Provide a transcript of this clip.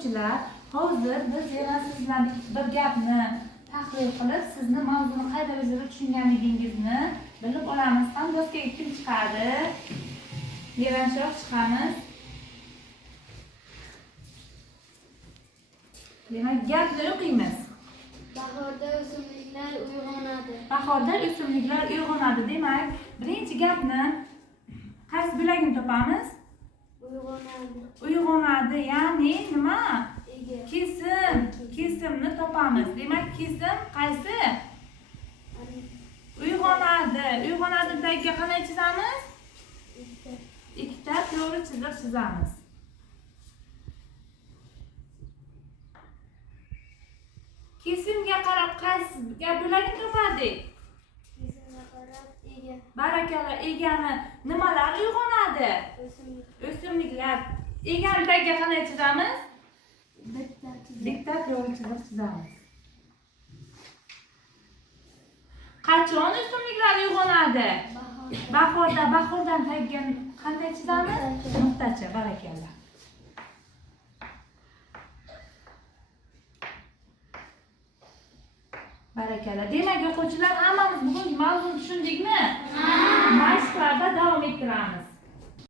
o'quvchilar, hozir biz yana sizlar bir gapni tahlil qilib, sizni mavzuni qay darajada tushunganligingizni bilib olamiz. Ham doskaga kim chiqadi? Yeranshoq chiqamiz. Demak, gapni o'qiymiz. Bahorda o'simliklar uyg'onadi. Bahorda o'simliklar uyg'onadi. Demak, birinchi gapni qaysi bo'lagini topamiz? Uyg'onadi. Uyg'onadi, ya'ni nima? Ega. Kesim. Kesimni topamiz. Demak, kesim qaysi? Uyg'onadi. Uyg'onadi tagiga qanday chizamiz? Ikkita to'g'ri chiziq chizamiz. Kesimga qarab qaysi gap bo'lagini topardik? Kesimga qarab ega. Barakalla, egani nimalar uyg'onadi? O'simliklar. Egani tagiga qanday chizamiz? Bitta to'g'ri chiziq chizamiz. Qachon o'simliklar uyg'onadi? Bahorda. Bahordan tagiga qanday chizamiz? Nuqtacha. Barakalla. Barakalla. Demak, o'quvchilar, hammamiz bugun mavzuni tushundikmi? Mashqlarda davom ettiramiz.